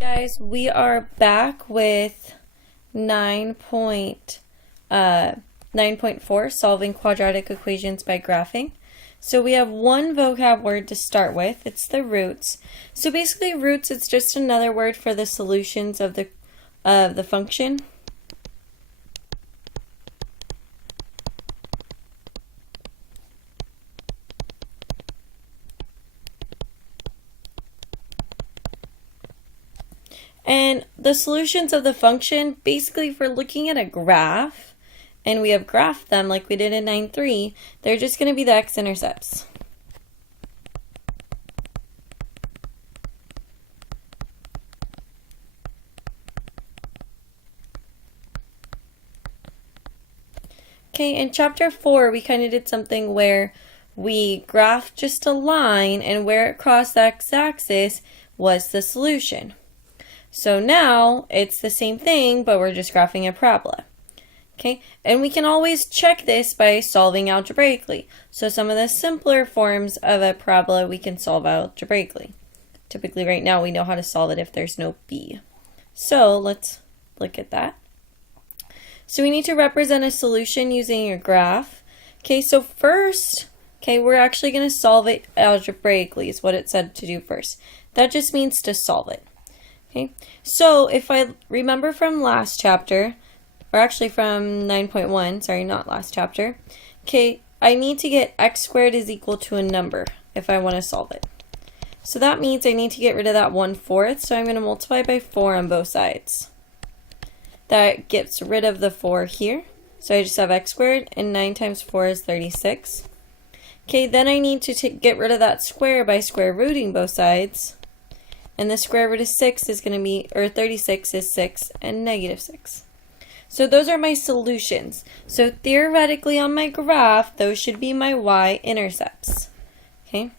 Guys, we are back with 9.4, solving quadratic equations by graphing. So we have one vocab word to start with. It's the roots. So basically roots, it's just another word for the solutions of the function. And the solutions of the function, basically if we're looking at a graph, and we have graphed them like we did in 9.3, they're just going to be the x-intercepts. Okay, in chapter 4, we kind of did something where we graphed just a line, and where it crossed the x-axis was the solution. So now it's the same thing, but we're just graphing a parabola. Okay, and we can always check this by solving algebraically. So some of the simpler forms of a parabola we can solve algebraically. Typically right now we know how to solve it if there's no b. So let's look at that. So we need to represent a solution using a graph. Okay, so first, we're actually going to solve it algebraically is what it said to do first. That just means to solve it. Okay, so if I remember from last chapter, or actually from 9.1, sorry, not last chapter, okay, I need to get x squared is equal to a number if I want to solve it. So that means I need to get rid of that 1/4, so I'm going to multiply by 4 on both sides. That gets rid of the 4 here, so I just have x squared, and 9 times 4 is 36. Okay, then I need to get rid of that square by square rooting both sides. And the square root of 6 is going to be, or 36 is 6 and negative 6. So those are my solutions. So theoretically on my graph, those should be my y-intercepts. Okay.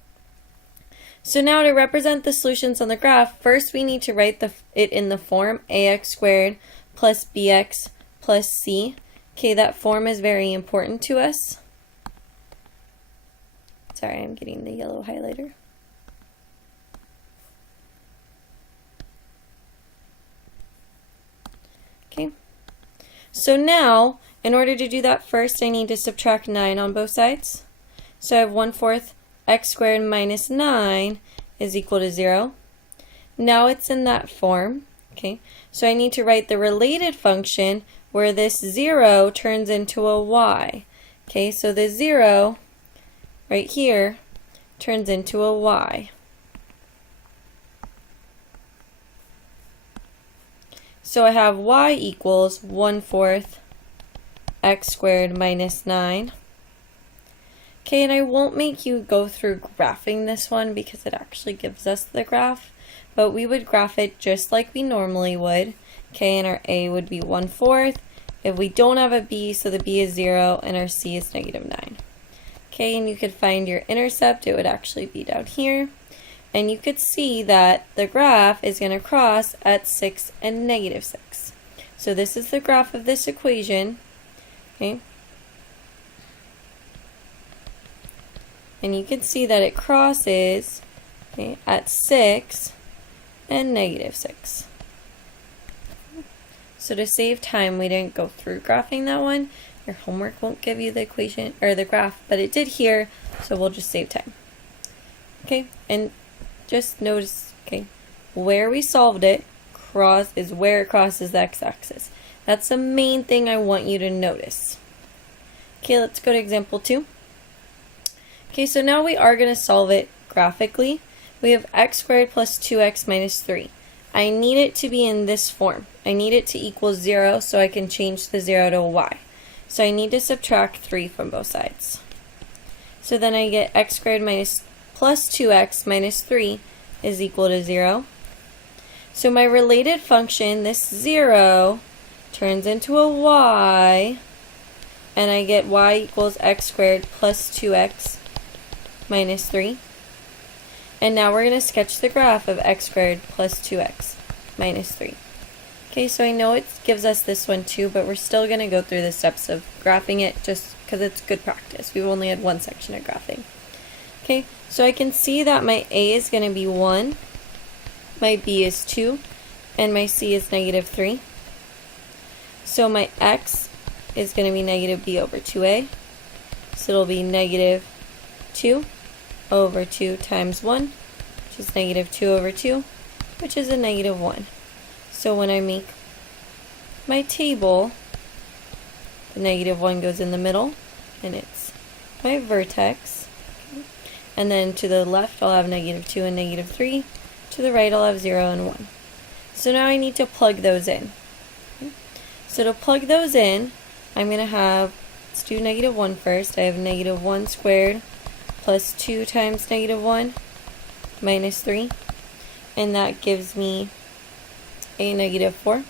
So now to represent the solutions on the graph, first we need to write it in the form ax squared plus bx plus c. Okay, that form is very important to us. Sorry, I'm getting the yellow highlighter. Okay, so now, in order to do that first, I need to subtract 9 on both sides. So I have 1/4 x squared minus 9 is equal to 0. Now it's in that form. Okay, so I need to write the related function where this 0 turns into a y. Okay, so the 0 right here turns into a y. So I have y equals 1/4 x squared minus 9. Okay, and I won't make you go through graphing this one because it actually gives us the graph, but we would graph it just like we normally would. Okay, and our a would be 1/4. If we don't have a b, so the b is 0, and our c is negative 9. Okay, and you could find your intercept, it would actually be down here. And you could see that the graph is going to cross at 6 and negative 6. So this is the graph of this equation. Okay. And you can see that it crosses at 6 and negative 6. So to save time, we didn't go through graphing that one. Your homework won't give you the equation or the graph, but it did here, so we'll just save time. Okay, and just notice, where we solved it is where it crosses the x-axis. That's the main thing I want you to notice. Okay, let's go to example 2. Okay, so now we are going to solve it graphically. We have x squared plus 2x minus 3. I need it to be in this form. I need it to equal 0 so I can change the 0 to a y. So I need to subtract 3 from both sides. So then I get x squared plus 2x minus 3 is equal to 0. So my related function, this 0, turns into a y, and I get y equals x squared plus 2x minus 3. And now we're going to sketch the graph of x squared plus 2x minus 3. Okay, so I know it gives us this one too, but we're still going to go through the steps of graphing it just because it's good practice. We've only had one section of graphing. Okay, so I can see that my a is going to be 1, my b is 2, and my c is negative 3. So my x is going to be negative b over 2a. So it'll be negative 2 over 2 times 1, which is negative 2 over 2, which is a negative 1. So when I make my table, the negative 1 goes in the middle, and it's my vertex. And then to the left, I'll have negative 2 and negative 3. To the right, I'll have 0 and 1. So now I need to plug those in. So to plug those in, I'm going to have, let's do negative 1 first. I have negative 1 squared plus 2 times negative 1 minus 3. And that gives me a negative 4.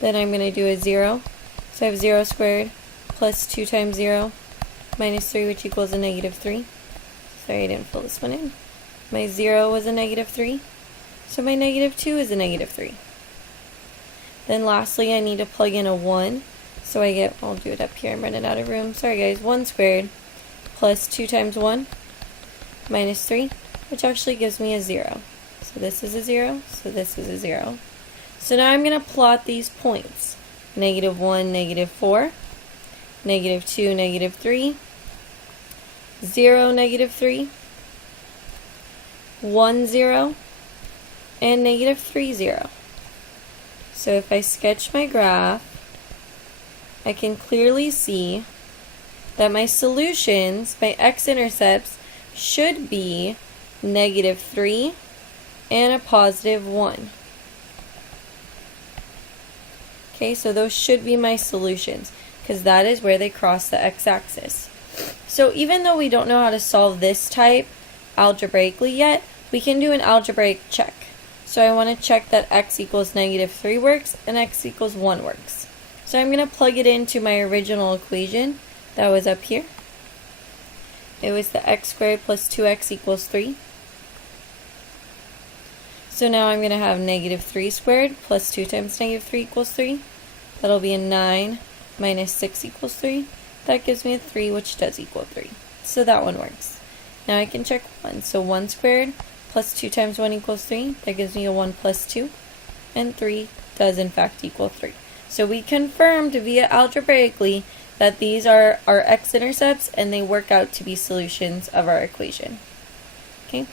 Then I'm going to do a 0. So I have 0 squared plus 2 times 0 minus 3, which equals a negative 3. Sorry, I didn't fill this one in. My 0 was a negative 3. So my negative 2 is a negative 3. Then lastly, I need to plug in a 1. So I get, I'll do it up here, I'm running out of room. Sorry guys, 1 squared plus 2 times 1 minus 3, which actually gives me a 0. So this is a 0, so this is a 0. So now I'm going to plot these points. Negative 1, negative 4, negative 2, negative 3, 0, negative 3, 1, 0, and negative 3, 0. So if I sketch my graph, I can clearly see that my solutions, my x-intercepts, should be negative 3 and a positive 1. Okay, so those should be my solutions, because that is where they cross the x-axis. So even though we don't know how to solve this type algebraically yet, we can do an algebraic check. So I want to check that x equals negative 3 works and x equals 1 works. So I'm going to plug it into my original equation that was up here. It was the x squared plus 2x equals 3. So now I'm going to have negative 3 squared plus 2 times negative 3 equals 3. That'll be a 9 minus 6 equals 3. That gives me a 3, which does equal 3. So that one works. Now I can check 1. So 1 squared plus 2 times 1 equals 3. That gives me a 1 plus 2. And 3 does in fact equal 3. So we confirmed via algebraically that these are our x-intercepts and they work out to be solutions of our equation. Okay,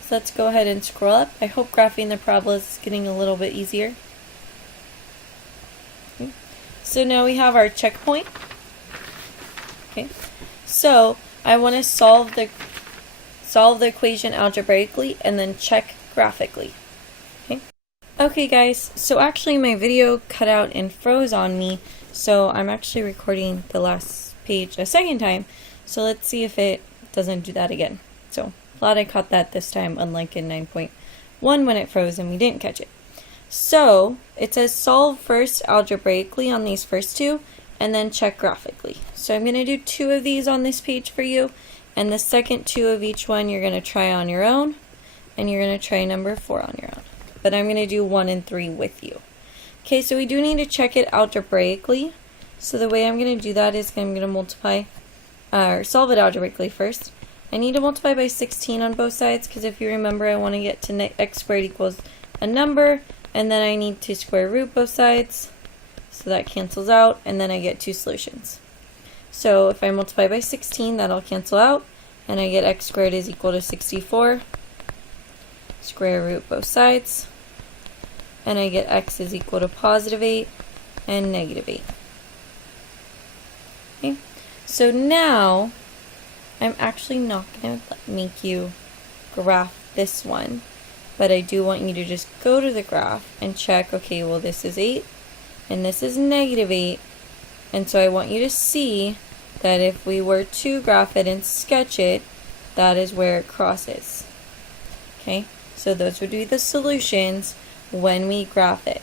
so let's go ahead and scroll up. I hope graphing the parabolas is getting a little bit easier. Okay. So now we have our checkpoint. Okay, so I want to solve the equation algebraically and then check graphically. Okay guys, so actually my video cut out and froze on me, so I'm actually recording the last page a second time, so let's see if it doesn't do that again. So glad I caught that this time, unlike in 9.1 when it froze and we didn't catch it. So it says solve first algebraically on these first two and then check graphically. So I'm going to do 2 of these on this page for you, and the second 2 of each one you're going to try on your own, and you're going to try number 4 on your own. But I'm going to do 1 and 3 with you. Okay, so we do need to check it algebraically. So the way I'm going to do that is I'm going to multiply, or solve it algebraically first. I need to multiply by 16 on both sides, because if you remember, I want to get to x squared equals a number, and then I need to square root both sides. So that cancels out, and then I get 2 solutions. So if I multiply by 16, that'll cancel out, and I get x squared is equal to 64. Square root both sides, and I get x is equal to positive 8 and negative 8. Okay, so now I'm actually not going to make you graph this one, but I do want you to just go to the graph and check, okay, well this is 8 and this is negative 8, and so I want you to see that if we were to graph it and sketch it, that is where it crosses. Okay, so those would be the solutions when we graph it.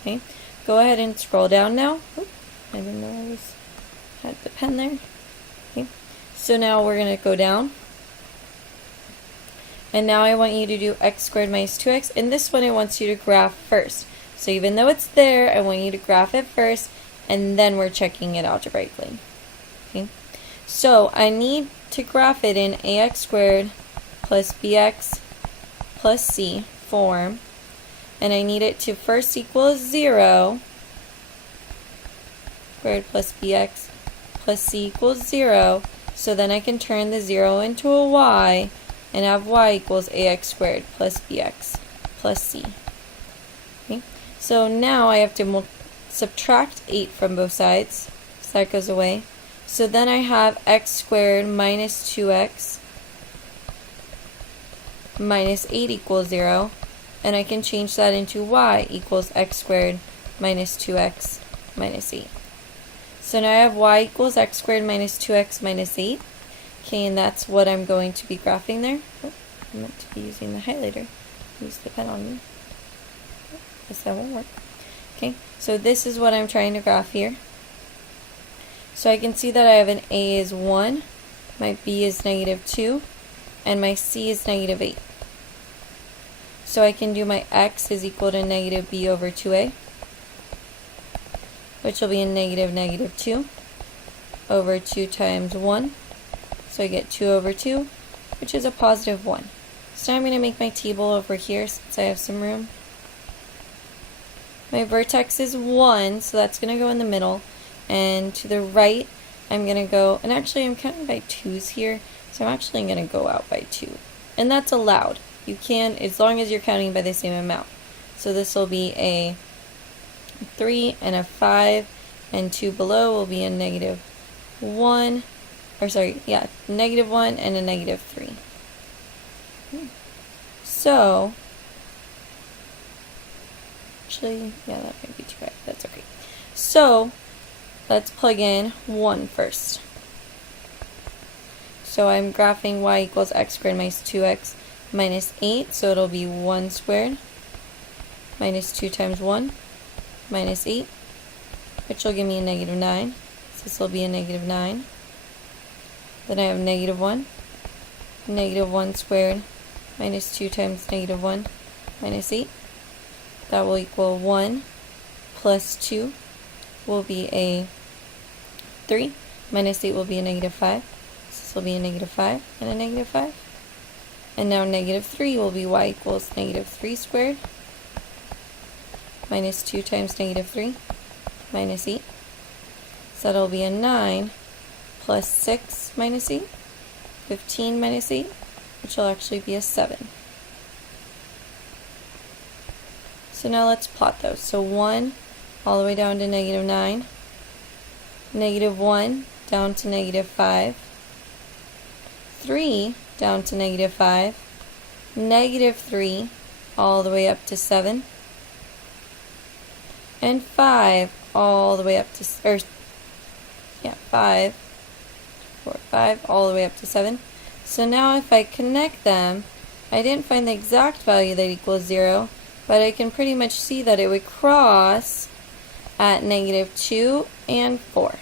Okay, go ahead and scroll down now. Oop, I didn't know I had the pen there. Okay, so now we're going to go down. And now I want you to do x squared minus 2x. And this one I want you to graph first. So even though it's there, I want you to graph it first, and then we're checking it algebraically. Okay, so I need to graph it in ax squared plus bx plus c form, and I need it to first equal 0, squared plus bx plus c equals 0, so then I can turn the 0 into a y and have y equals ax squared plus bx plus c. Okay? So now I have to subtract 8 from both sides, so that goes away. So then I have x squared minus 2x minus 8 equals 0, and I can change that into y equals x squared minus 2x minus 8. So now I have y equals x squared minus 2x minus 8. Okay, and that's what I'm going to be graphing there. Oh, I meant to be using the highlighter. Use the pen on me. Guess that won't work. Okay, so this is what I'm trying to graph here. So I can see that I have an a is 1, my b is negative 2, and my c is negative 8. So I can do my x is equal to negative b over 2a, which will be a negative negative 2 over 2 times 1. So I get 2 over 2, which is a positive 1. So now I'm going to make my table over here since I have some room. My vertex is 1, so that's going to go in the middle. And to the right, I'm going to go, and actually I'm counting by 2's here, so I'm actually going to go out by 2. And that's allowed. You can, as long as you're counting by the same amount. So this will be a 3 and a 5, and 2 below will be a negative 1, or sorry, yeah, negative 1 and a negative 3. So, actually, yeah, that might be too high. That's okay. So, let's plug in 1 first. So I'm graphing y equals x squared minus 2x minus 8, so it'll be 1 squared minus 2 times 1 minus 8, which will give me a negative 9. So this will be a negative 9. Then I have negative 1. Negative 1 squared minus 2 times negative 1 minus 8. That will equal 1 plus 2 will be a 3. Minus 8 will be a negative 5. So this will be a negative 5 and a negative 5. And now negative 3 will be y equals negative 3 squared minus 2 times negative 3 minus 8. So that'll be a 9 plus 6 minus 8, 15 minus 8, which will actually be a 7. So now let's plot those. So 1 all the way down to negative 9, negative 1 down to negative 5, 3 down to negative 5, negative 3 all the way up to 7, and 5 all the way up to, 5 all the way up to 7. So now if I connect them, I didn't find the exact value that equals 0, but I can pretty much see that it would cross at negative 2 and 4.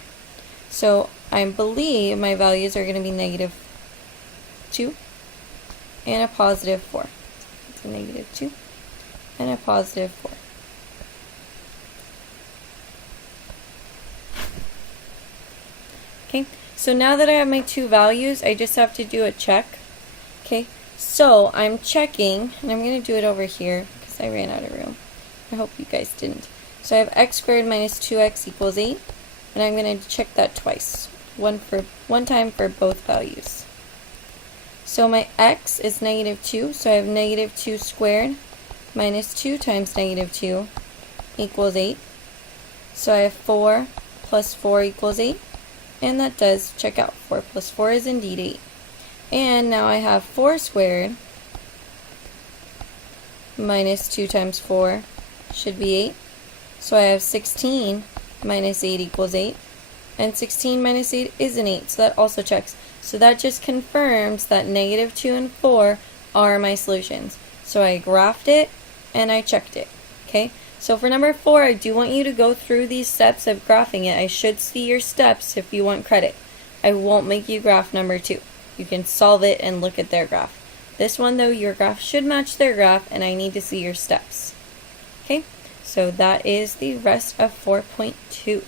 So I believe my values are going to be negative 2 and a positive 4. It's a negative 2 and a positive 4. Okay, so now that I have my two values, I just have to do a check. Okay, so I'm checking, and I'm going to do it over here because I ran out of room. I hope you guys didn't. So I have x squared minus 2x equals 8, and I'm going to check that twice. One time for both values. So my x is negative 2, so I have negative 2 squared minus 2 times negative 2 equals 8. So I have 4 plus 4 equals 8. And that does check out. 4 plus 4 is indeed 8. And now I have 4 squared minus 2 times 4 should be 8. So I have 16 minus 8 equals 8. And 16 minus 8 is an 8. So that also checks. So that just confirms that negative 2 and 4 are my solutions. So I graphed it and I checked it. Okay? So for number 4, I do want you to go through these steps of graphing it. I should see your steps if you want credit. I won't make you graph number 2. You can solve it and look at their graph. This one though, your graph should match their graph and I need to see your steps. Okay, so that is the rest of 4.2.